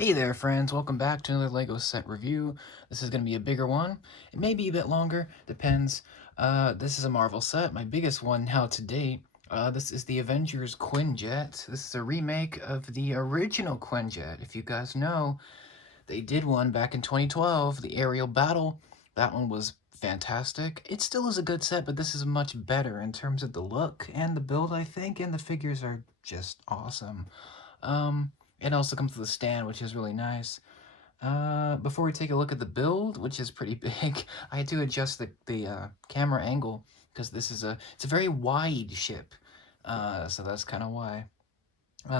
Hey there friends, welcome back to another LEGO set review. This is going to be a bigger one. It may be a bit longer, depends. This is a Marvel set, my biggest one now to date. This is the Avengers Quinjet. This is a remake of the original Quinjet. If you guys know, they did one back in 2012, the aerial battle. That one was fantastic. It still is a good set, but this is much better in terms of the look and the build, I think, and the figures are just awesome. It also comes with a stand, which is really nice. Before we take a look at the build, which is pretty big, I had to adjust the camera angle because it's a very wide ship. So that's kind of why.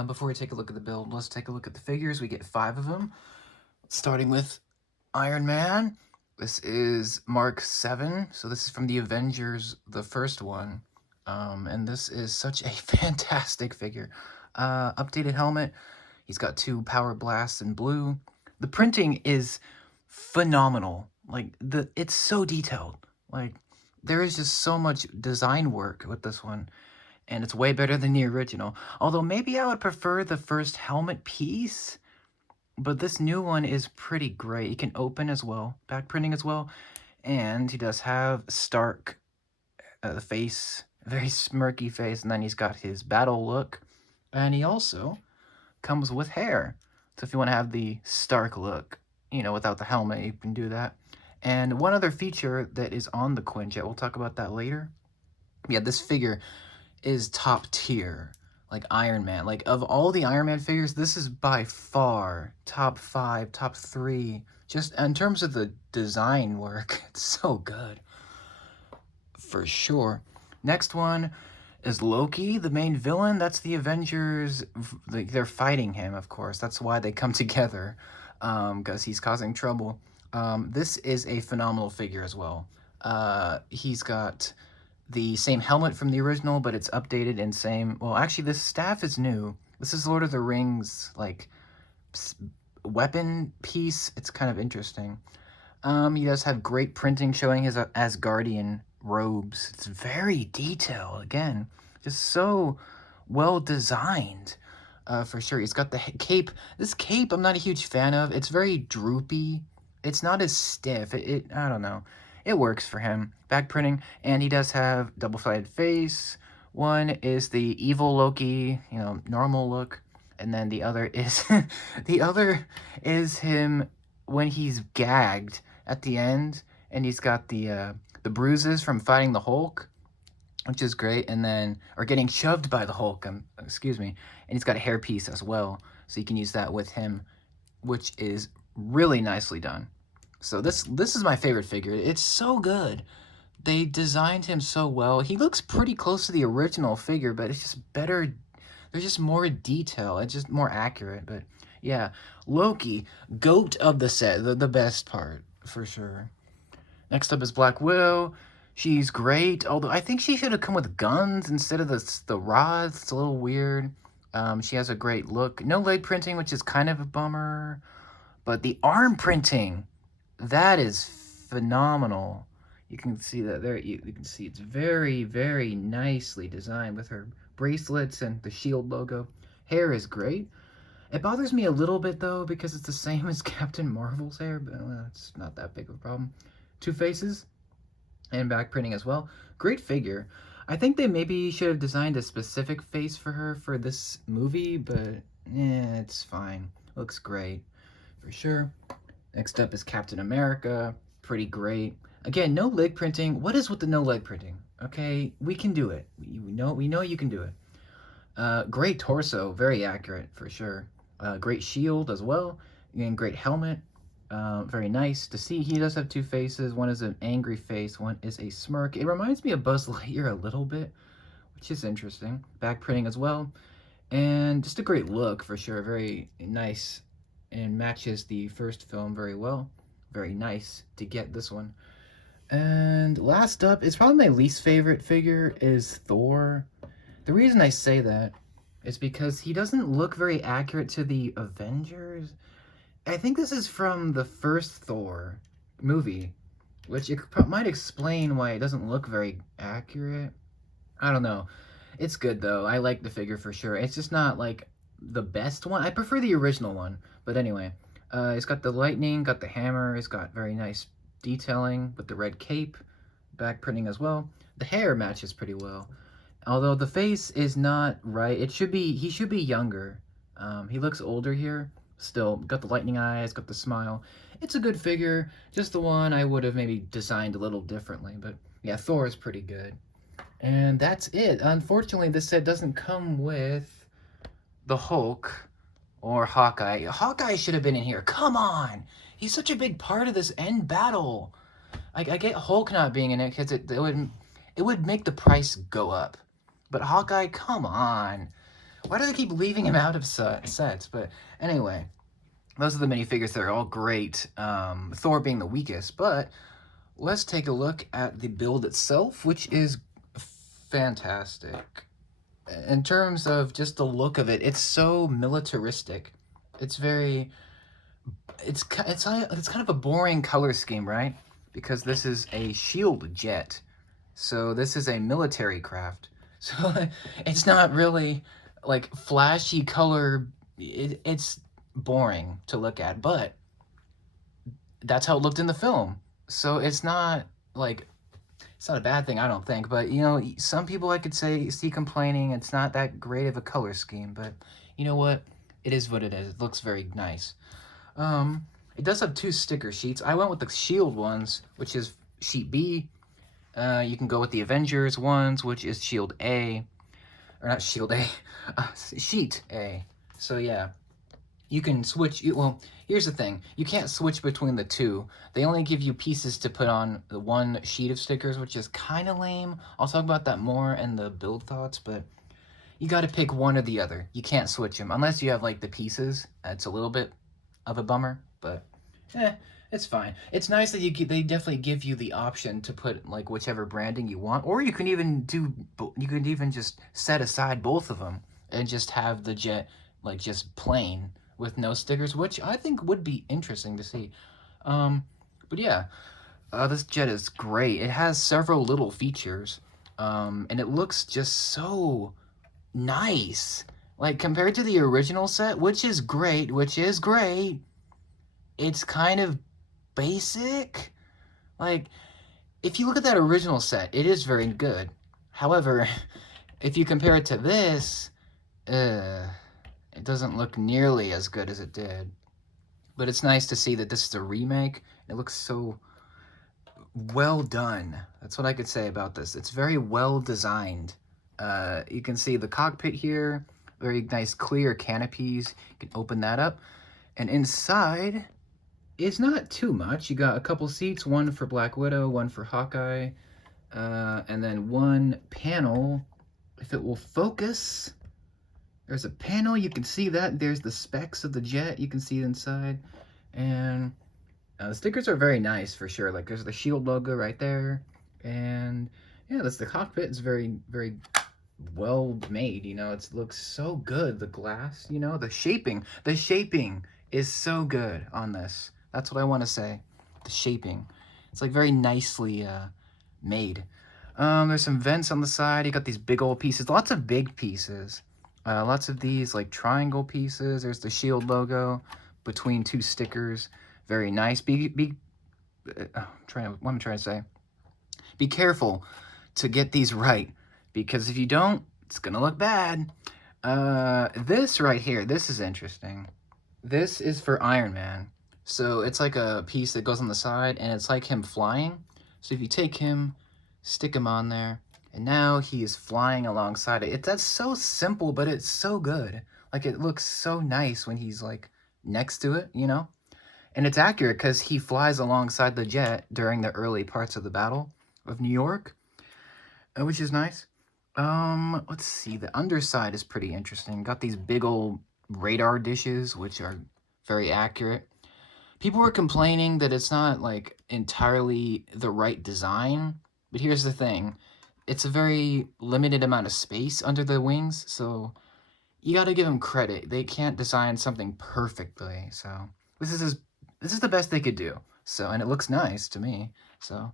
Before we take a look at the build, let's take a look at the figures. We get 5 of them, starting with Iron Man. This is Mark 7, so this is from the Avengers, the first one. And this is such a fantastic figure. Updated helmet. He's got 2 power blasts in blue. The printing is phenomenal. It's so detailed. Like, there is just so much design work with this one, and it's way better than the original. Although maybe I would prefer the first helmet piece, but this new one is pretty great. He can open as well, back printing as well, and he does have Stark the face, very smirky face, and then he's got his battle look, and he also comes with hair. So if you want to have the Stark look, without the helmet, you can do that. And one other feature that is on the Quinjet, we'll talk about that later. Yeah, this figure is top tier, like Iron Man. Like, of all the Iron Man figures, this is by far top 5, top 3. Just in terms of the design work, it's so good. For sure. Next one is Loki, the main villain. That's the Avengers. They're fighting him, of course. That's why they come together, because he's causing trouble. This is a phenomenal figure as well. He's got the same helmet from the original, but it's updated and same. Well, actually, this staff is new. This is Lord of the Rings, like, weapon piece. It's kind of interesting. He does have great printing showing his Asgardian robes. It's very detailed, again, just so well designed, for sure. He's got the cape. This cape I'm not a huge fan of. It's very droopy. It's not as stiff. I don't know. It works for him. Back printing, and he does have double-sided face. One is the evil Loki, normal look, and then the other is the other is him when he's gagged at the end, and he's got the bruises from fighting the Hulk, which is great, and then or getting shoved by the Hulk. Excuse me, and he's got a hairpiece as well, so you can use that with him, which is really nicely done. So this is my favorite figure. It's so good. They designed him so well. He looks pretty close to the original figure, but it's just better. There's just more detail. It's just more accurate. But yeah, Loki, goat of the set, the best part for sure. Next up is Black Widow. She's great, although I think she should have come with guns instead of the rods. It's a little weird. She has a great look. No leg printing, which is kind of a bummer. But the arm printing, that is phenomenal. You can see that there. You can see it's very, very nicely designed with her bracelets and the shield logo. Hair is great. It bothers me a little bit, though, because it's the same as Captain Marvel's hair, but it's not that big of a problem. 2 faces and back printing as well. Great figure. I think they maybe should have designed a specific face for her for this movie, but it's fine. Looks great for sure. Next up is Captain America. Pretty great. Again, no leg printing. What is with the no leg printing? Okay, we can do it. We know you can do it. Great torso, very accurate for sure. Great shield as well, and great helmet. Very nice to see. He does have 2 faces. One is an angry face, one is a smirk. It reminds me of Buzz Lightyear a little bit, which is interesting. Back printing as well, and just a great look for sure. Very nice, and matches the first film very well. Very nice to get this one. And last up is probably my least favorite figure is Thor. The reason I say that is because he doesn't look very accurate to the Avengers. I think this is from the first Thor movie, which it might explain why it doesn't look very accurate. I don't know. It's good, though. I like the figure for sure. It's just not, like, the best one. I prefer the original one, But anyway, it's got the lightning, got the hammer, it's got very nice detailing with the red cape, back printing as well. The hair matches pretty well. Although the face is not right. He should be younger. He looks older here. Still, got the lightning eyes, got the smile. It's a good figure. Just the one I would have maybe designed a little differently. But yeah, Thor is pretty good. And that's it. Unfortunately, this set doesn't come with the Hulk or Hawkeye. Hawkeye should have been in here. Come on! He's such a big part of this end battle. I get Hulk not being in it because it would make the price go up. But Hawkeye, come on. Why do they keep leaving him out of sets? But anyway, those are the minifigures that are all great. Thor being the weakest. But let's take a look at the build itself, which is fantastic. In terms of just the look of it, it's so militaristic. It's very... It's kind of a boring color scheme, right? Because this is a shield jet. So this is a military craft. So it's not really like flashy color. It's boring to look at, but that's how it looked in the film. So it's not like, it's not a bad thing, I don't think. But, you know, some people I could see complaining it's not that great of a color scheme. But you know what? It is what it is. It looks very nice. It does have 2 sticker sheets. I went with the shield ones, which is sheet B. You can go with the Avengers ones, which is shield A. Or not shield A, sheet A. So yeah, you can switch. Well, here's the thing. You can't switch between the 2. They only give you pieces to put on the 1 sheet of stickers, which is kind of lame. I'll talk about that more in the build thoughts, but you got to pick one or the other. You can't switch them unless you have like the pieces. It's a little bit of a bummer, but it's fine. It's nice that they definitely give you the option to put like whichever branding you want, or you can even just set aside both of them and just have the jet like just plain with no stickers, which I think would be interesting to see. But yeah, this jet is great. It has several little features, and it looks just so nice. Like, compared to the original set, which is great, it's kind of basic. Like, if you look at that original set, it is very good. However, if you compare it to this, it doesn't look nearly as good as it did. But it's nice to see that this is a remake. It looks so well done. That's what I could say about this. It's very well designed. You can see the cockpit here. Very nice clear canopies. You can open that up. And inside is not too much. You got a couple seats, one for Black Widow, one for Hawkeye, and then one panel. If it will focus, there's a panel. You can see that. There's the specs of the jet. You can see it inside. And the stickers are very nice for sure. Like, there's the shield logo right there. And yeah, that's the cockpit. It's very, very well made, you know. It looks so good. The glass, you know, the shaping is so good on this. That's what I want to say. The shaping, it's like very nicely made. There's some vents on the side. You got these big old pieces, lots of big pieces, lots of these like triangle pieces. There's the shield logo between 2 stickers. Very nice. What I'm trying to say, be careful to get these right, because if you don't, it's gonna look bad. This right here, this is interesting. This is for Iron Man. So it's like a piece that goes on the side, and it's like him flying. So if you take him, stick him on there, and now he is flying alongside it. That's so simple, but it's so good. Like, it looks so nice when he's like next to it, you know? And it's accurate because he flies alongside the jet during the early parts of the Battle of New York, which is nice. Let's see. The underside is pretty interesting. Got these big old radar dishes, which are very accurate. People were complaining that it's not like entirely the right design, but here's the thing. It's a very limited amount of space under the wings, so you got to give them credit. They can't design something perfectly, so this is the best they could do. So, and it looks nice to me. So,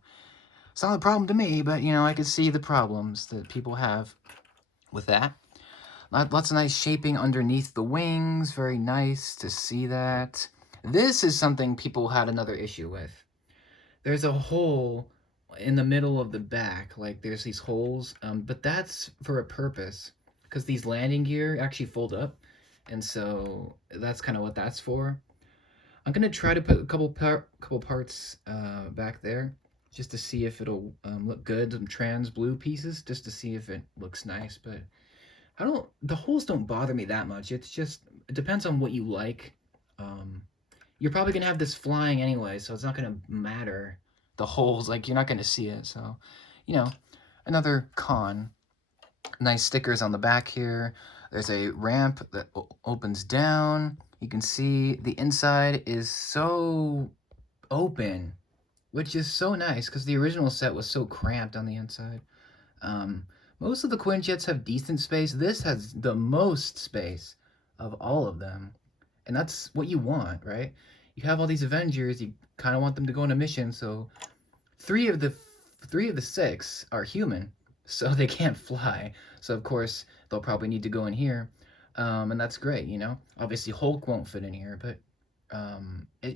it's not a problem to me, but you know, I could see the problems that people have with that. Lots of nice shaping underneath the wings. Very nice to see that. This is something people had another issue with. There's a hole in the middle of the back, like there's these holes, but that's for a purpose, because these landing gear actually fold up, and so that's kind of what that's for. I'm gonna try to put a couple parts back there, just to see if it'll look good. Some trans blue pieces, just to see if it looks nice. But the holes don't bother me that much. It's just, it depends on what you like. Um, you're probably gonna have this flying anyway, so it's not gonna matter. The holes, like, you're not gonna see it. So, you know, another con. Nice stickers on the back here. There's a ramp that opens down. You can see the inside is so open, which is so nice because the original set was so cramped on the inside. Um, Most of the Quinjets have decent space. This has the most space of all of them. And that's what you want, right? You have all these Avengers, you kind of want them to go on a mission, so three of the six are human, so they can't fly. So of course they'll probably need to go in here, and that's great. Obviously Hulk won't fit in here, but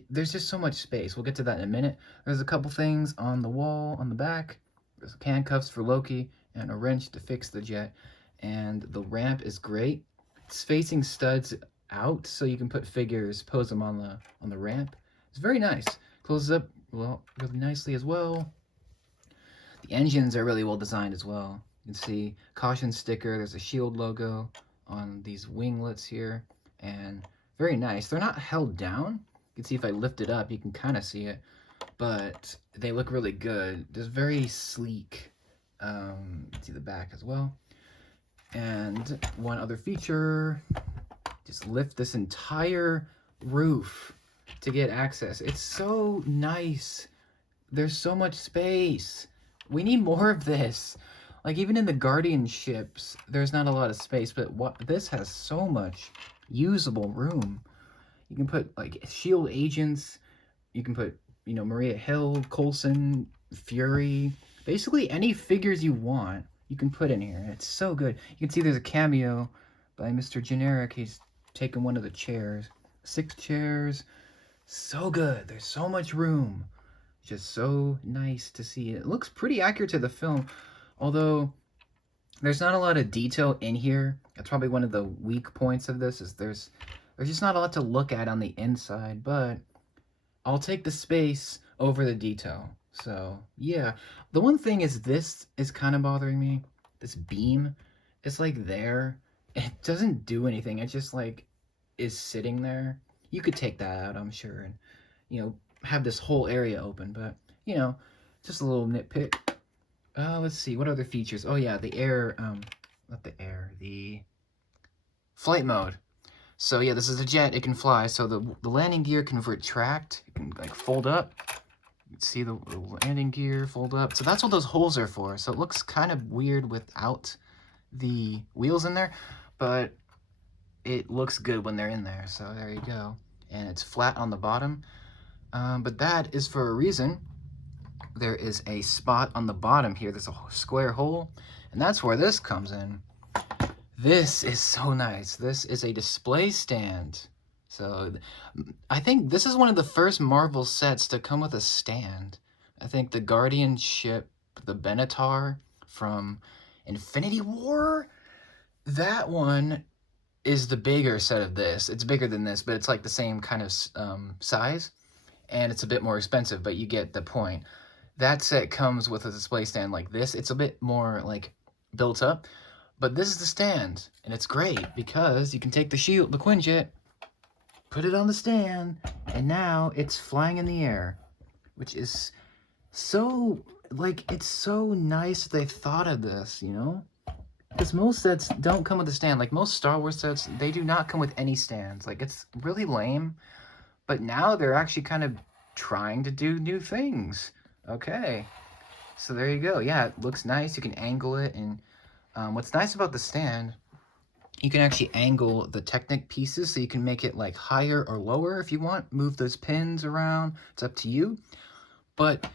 there's just so much space. We'll get to that in a minute. There's a couple things on the wall on the back. There's handcuffs for Loki and a wrench to fix the jet, and the ramp is great. It's facing studs out, so you can put figures, pose them on the ramp. It's very nice. Closes up well really nicely as well. The engines are really well designed as well. You can see caution sticker. There's a shield logo on these winglets here, and very nice. They're not held down. You can see if I lift it up, you can kind of see it, but they look really good. Just very sleek. See the back as well. And one other feature, just lift this entire roof to get access. It's so nice. There's so much space. We need more of this. Like, even in the Guardian ships, there's not a lot of space, but this has so much usable room. You can put, like, S.H.I.E.L.D. agents. You can put, Maria Hill, Coulson, Fury. Basically, any figures you want, you can put in here. It's so good. You can see there's a cameo by Mr. Generic. He's taking one of the chairs. 6 chairs. So good. There's so much room. Just so nice to see. It looks pretty accurate to the film, although there's not a lot of detail in here. That's probably one of the weak points of this, is there's just not a lot to look at on the inside, but I'll take the space over the detail. So yeah, the one thing is, this is kind of bothering me. This beam, it's like there. It doesn't do anything. It just like is sitting there. You could take that out, I'm sure, and have this whole area open, but just a little nitpick. Let's see, what other features? Oh yeah, the flight mode. So yeah, this is a jet, it can fly, so the landing gear can retract, it can like fold up. You can see the landing gear fold up. So that's what those holes are for. So it looks kind of weird without the wheels in there, but it looks good when they're in there. So there you go. And it's flat on the bottom. But that is for a reason. There is a spot on the bottom here. There's a square hole, and that's where this comes in. This is so nice. This is a display stand. So I think this is one of the first Marvel sets to come with a stand. I think the Guardian ship, the Benatar from Infinity War, that one is the bigger set of this. It's bigger than this, but it's like the same kind of size, and it's a bit more expensive, but you get the point. That set comes with a display stand like this. It's a bit more like built up, but this is the stand, and it's great because you can take the shield, the Quinjet, put it on the stand, and now it's flying in the air, which is so, like, it's so nice they thought of this, Because most sets don't come with a stand. Like, most Star Wars sets, they do not come with any stands. Like, it's really lame. But now they're actually kind of trying to do new things. Okay. So there you go. Yeah, it looks nice. You can angle it. And what's nice about the stand, you can actually angle the Technic pieces. So you can make it, like, higher or lower if you want. Move those pins around. It's up to you. But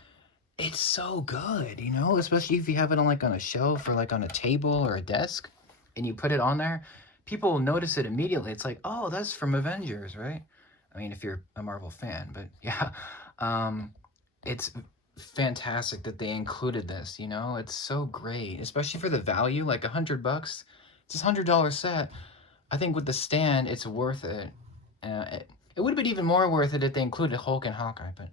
it's so good, especially if you have it on, like, on a shelf or, like, on a table or a desk, and you put it on there. people notice it immediately. It's like, oh, that's from Avengers, right? I mean, if you're a Marvel fan, but yeah, um, it's fantastic that they included this. You know, it's so great, especially for the value, like $100. It's a $100 set. I think with the stand, it's worth it. It would have been even more worth it if they included Hulk and Hawkeye, but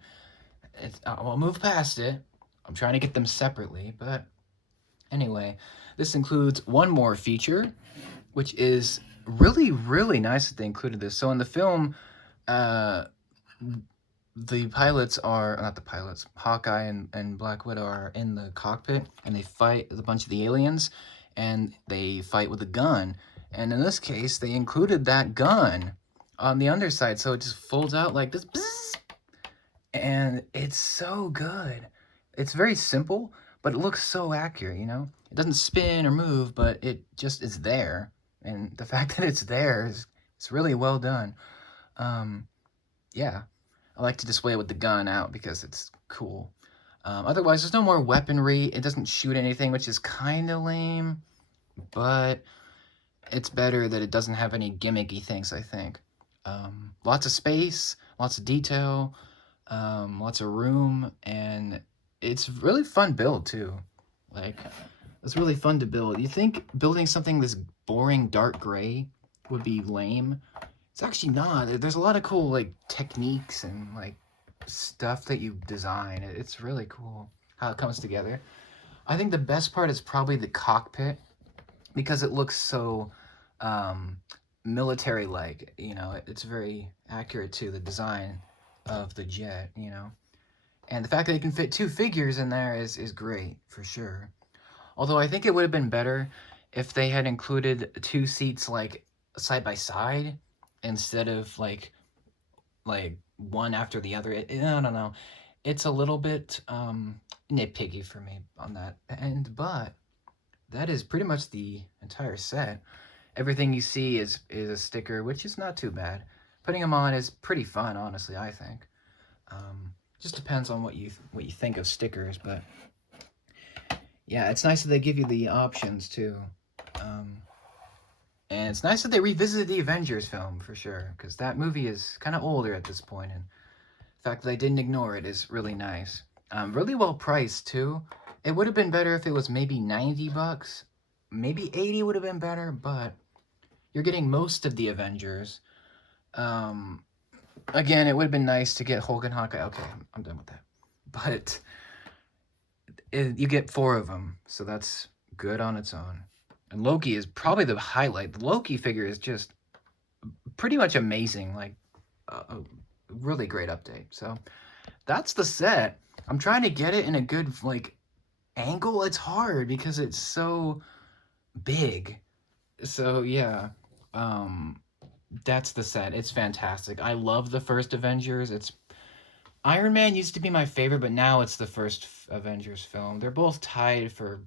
I'll move past it. I'm trying to get them separately, but anyway, this includes one more feature, which is really, really nice that they included this. So in the film, uh, the pilots are not the pilots. Hawkeye and Black Widow are in the cockpit, and they fight a bunch of the aliens, and they fight with a gun. And in this case, they included that gun on the underside, so it just folds out like this. Bzzz, and it's so good. It's very simple, but it looks so accurate, you know? It doesn't spin or move, but it just is there. And the fact that it's there is it's really well done. Yeah. I like to display it with the gun out because it's cool. Otherwise, there's no more weaponry. It doesn't shoot anything, which is kind of lame, but it's better that it doesn't have any gimmicky things, I think. Lots of space, lots of detail, lots of room, and it's really fun build too. Like, it's really fun to build. You think building something this boring dark gray would be lame? It's actually not. There's a lot of cool like techniques and like stuff that you design. It's really cool how it comes together. I think the best part is probably the cockpit because it looks so um, military-like. You know, it's very accurate to the design of the jet. You know, and the fact that it can fit two figures in there is great for sure. Although I think it would have been better if they had included two seats like side by side instead of like one after the other. I don't know. It's a little bit nitpicky for me on that end, but that is pretty much the entire set. Everything you see is a sticker, which is not too bad. Putting them on is pretty fun, honestly. I think. Just depends on what you think of stickers, but yeah, it's nice that they give you the options too. Um, and it's nice that they revisited the Avengers film for sure, because that movie is kind of older at this point, and the fact that they didn't ignore it is really nice. Really well priced too. It would have been better if it was maybe $90, maybe 80 would have been better, but you're getting most of the Avengers. Um, Again, it would have been nice to get Hulk and Hawkeye. Okay, I'm done with that. But you get 4 of them, so that's good on its own. And Loki is probably the highlight. The Loki figure is just pretty much amazing. Like, a really great update. So that's the set. I'm trying to get it in a good, like, angle. It's hard because it's so big. So, yeah. That's the set. It's fantastic. I love the first Avengers. It's Iron Man used to be my favorite, but now it's the first Avengers film. They're both tied for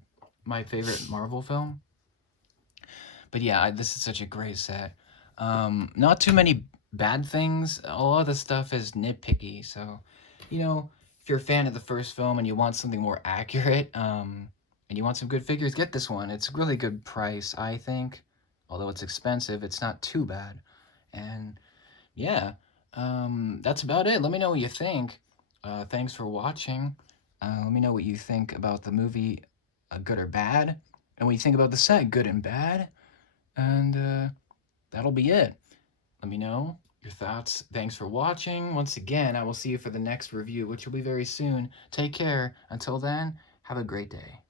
my favorite Marvel film. But yeah, this is such a great set. Not too many bad things. A lot of the stuff is nitpicky. So, you know, if you're a fan of the first film and you want something more accurate, and you want some good figures, get this one. It's a really good price, I think. Although it's expensive, it's not too bad. And yeah, that's about it. Let me know what you think. Thanks for watching. Let me know what you think about the movie, good or bad, and what you think about the set, good and bad. And that'll be it. Let me know your thoughts. Thanks for watching. Once again, I will see you for the next review, which will be very soon. Take care. Until then, have a great day.